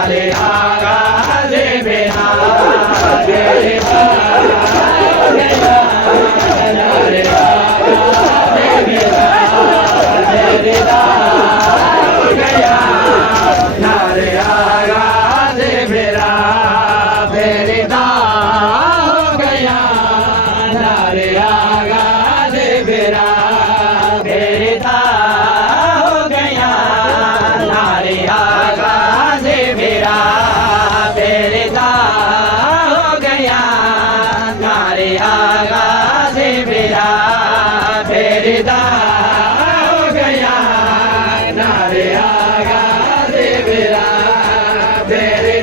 नारे आगाज मेरा मेरे हो गया नारे आगाज मेरा मेरे हो गया नारे आगाज मेरा मेरे हो गया नारे आगाज मेरा मेरे हो गया नारे आगाज मेरा मेरे हो गया नारे आगाज मेरा मेरे हो गया नारे आगाज मेरा मेरे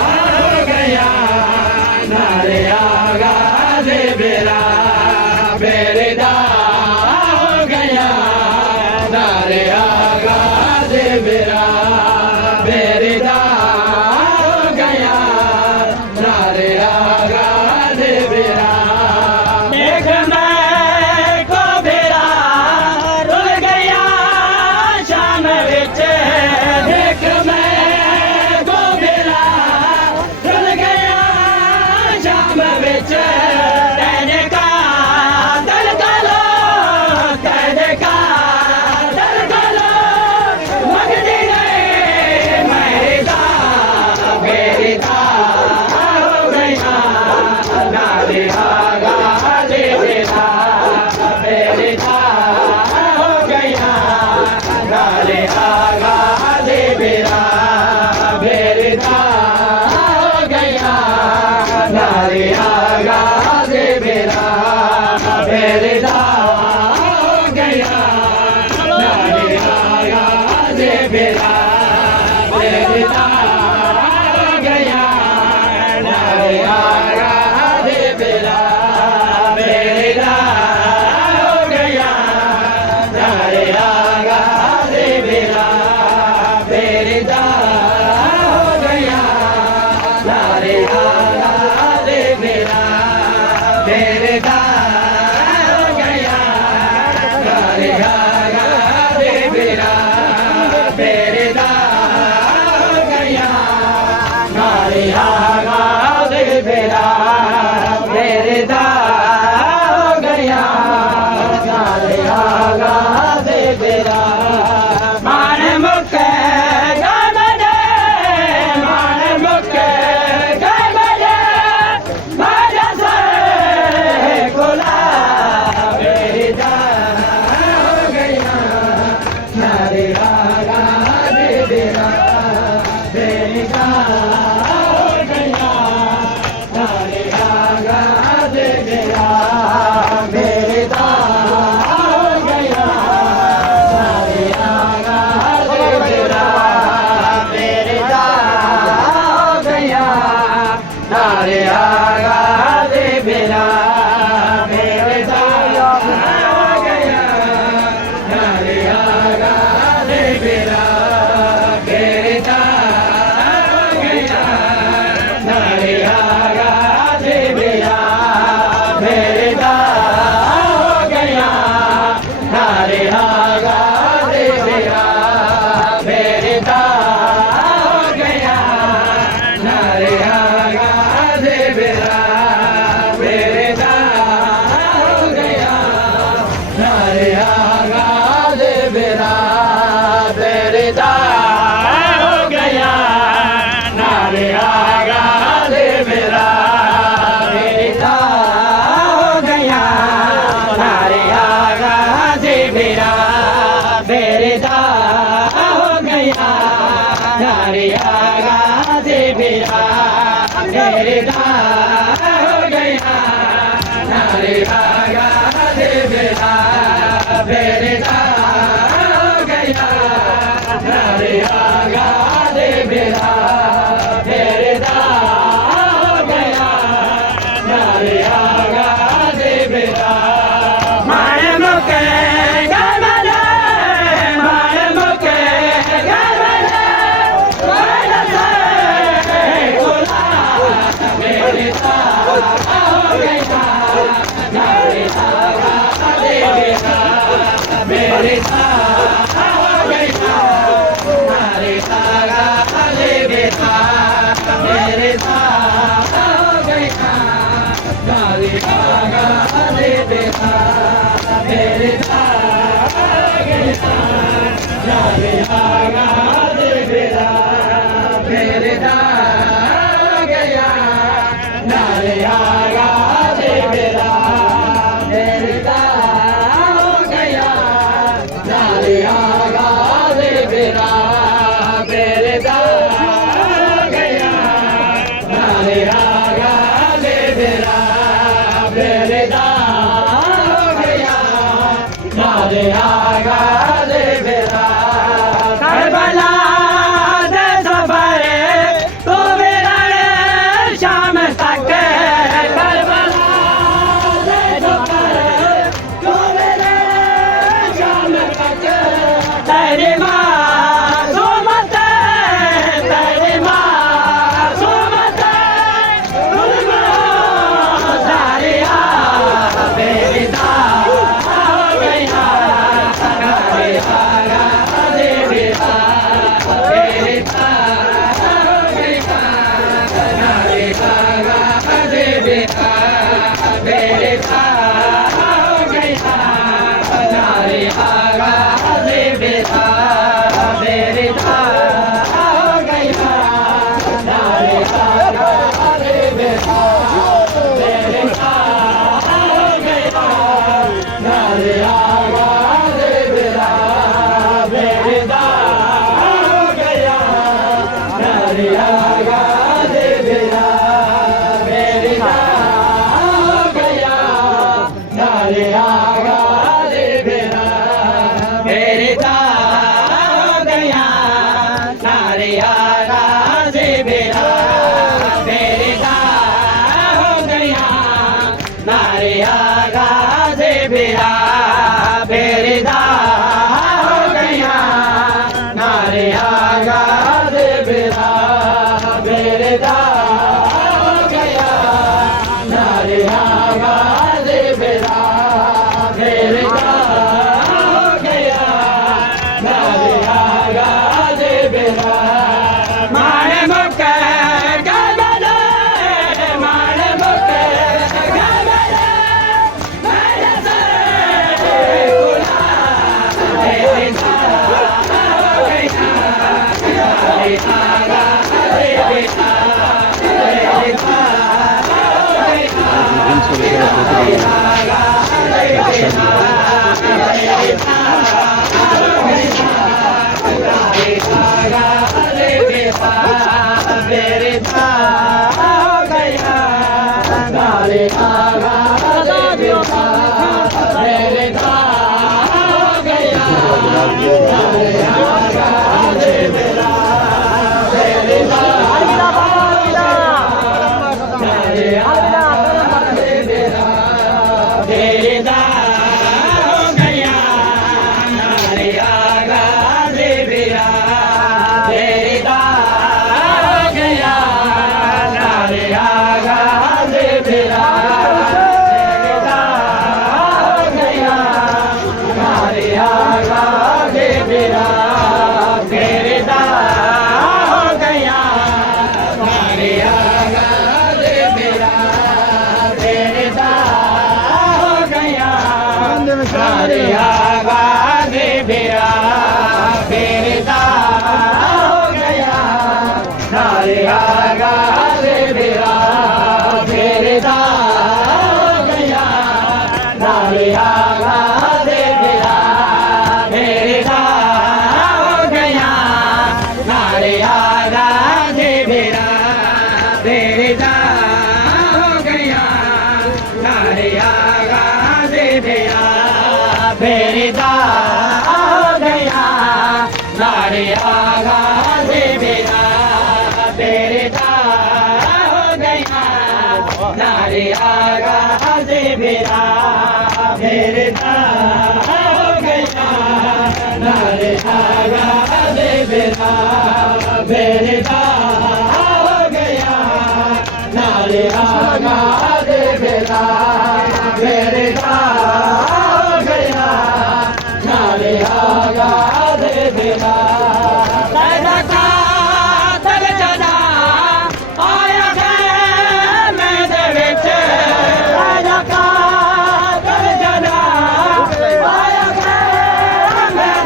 हो गया नारे आगाज मेरा मेरे हो गया नारे आगाज मेरा मेरे हो गया नारे आगाज मेरा देख मैं को मेरा रुल गया शाम विच देख मैं को मेरा रुल गया शाम विच तेरे का दल गलो तेरे का दल गलो मगदी गए मेरी दा हो गया नारे आगाज मेरा मेरे हो गया नारे आगाज मेरा मेरे हो गया नारे आगाज मेरा मेरे हो गया नारे आगाज मेरा मेरे हो गया नारे आगाज मेरा मेरे हो गया नारे आगाज मेरा मेरे हो गया नारे आगाज मेरा मेरे हो गया नारे आगाज मेरा मेरे हो गया नारे आगाज मेरा मेरे हो गया नारे आगाज मेरा मान मुके गमने मान मुके गमने मारा से कोला मेरे हो गया नारे आगाज मेरा मेरे हो गया नारे आगाज मेरा मेरे हो गया नारे आगाज मेरा मेरे हो गया नारे आगाज मेरा मेरे हो गया नारे आगाज मेरा मेरे हो गया नारे आगाज मेरा मेरे हो गया नारे आगाज मेरा मेरे हो गया नारे आगाज मेरा मेरे हो गया नारे आगाज मेरा मेरे हो गया नारे आगाज मेरा मेरे हो गया नारे आगाज मेरा मेरे हो गया नारे आगाज मेरा मेरे हो गया नारे आगाज मेरा मेरे हो गया नारे आगाज मेरा मेरे हो गया नारे आगाज मेरा मान मुके गमने मान मुके गमने मान से कोला मेरे हो गया नारे आगाज मेरा मेरे हो गया नारे नारे आगा दे बेरा बेरदा गया नारे आगा दे बेरा बेरदा गया नारे आगा दे बेरा बेरदा गया नारे आगा दे बेरा बेरदा गया नारे आगा दे बेरा करबला दे सफरे तो मेरा शाम तक करबला दे सफरे तो मेरा शाम तक तेरी मासूमत तेरी मासूमत गुलमा सारिया बेरिदा हो गया नारे आगा दे बेरा बेरिदा हो गया नारे आगा दे बेरा बेरिदा हो गया नारे आगा दे बेरा बेरिदा हो गया नारे आगा दे बेरा बेरिदा हो गया नारे आगा दे बेरा बेरिदा हो गया नारे आगा दे बेरा बेरिदा हो गया नारे आगा दे बेरा बेरिदा हो गया नारे आगा दे बेरा बेरिदा हो गया नारे आगा दे बेरा बेरिदा हो गया नारे आगा दे बेरा बेरिदा हो गया नारे आगा दे बेरा बेरिदा हो गया नारे आगा दे बेरा माने मुक्के गबले माने मुक्के गबले मेरे से गुला बेरिदा हो गया नारे आगा दे बेरा बेरिदा हो गया नारे आगा दे बेरा बेरिदा हो गया नारे आगा दे बेरा बेरिदा हो गया नारे आगा दे बेरा बेरिदा हो गया नारे आगा दे बेरा बेरिदा नारे आगा दे बेरा बेरिदा हो गया नारे आगा दे बेरा बेरिदा हो गया नारे आगा दे बेरा बेरिदा हो गया नारे आगा दे बेरा बेरिदा हो गया नारे आगा दे बेरा बेरिदा हो गया नारे आगा दे बेरा बेरिदा हो गया नारे आगा दे बेरा बेरिदा हो गया नारे आगा दे बेरा बेरिदा हो गया नारे आगा दे बेरा बेरिदा हो गया नारे आगा दे बेरा बेरिदा हो गया नारे आगा दे बेरा बेरिदा हो गया नारे आगा दे बेरा बेरिदा हो गया नारे आगा दे बेरा बेरिदा हो गया नारे आगा दे बेरा बेरिदा हो गया नारे आगा दे बेरा तल जदा आया मैं दे विच तल जदा आया मैं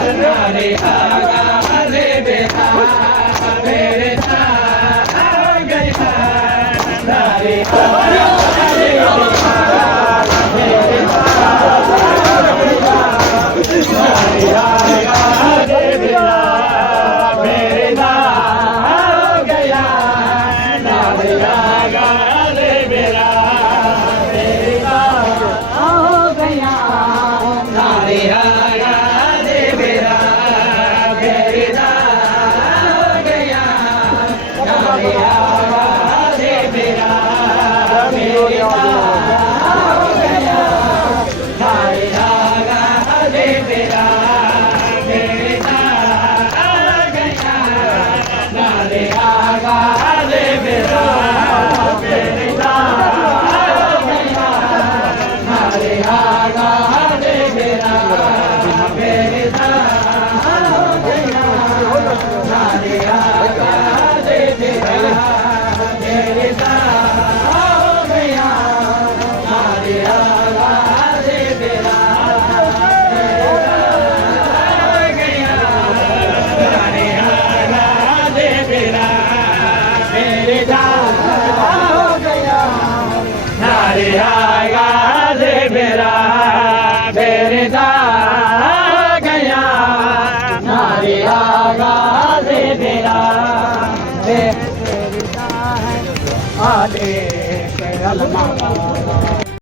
नारे आगा रे बेरा बेरा गया नारे आगा रे बेरा नारे आगा रे बेरा बेरा गया नारे आगा रे बेरा बेरा हो गया नारे आगा रे बेरा बेरा गया नारे आगा रे बेरा बेरा हो गया नारे आगा रे बेरा बेरा गया नारे आगा रे बेरा बेरा गया नारे आगा रे बेरा बेरा गया नारे आगा रे बेरा बेरा हो गया नारे आगा रे बेरा गया नारे आगा रे बेरा बेरा हो गया नारे आगा रे बेरा बेरा गया नारे आगा रे बेरा बेरा आले के अलमा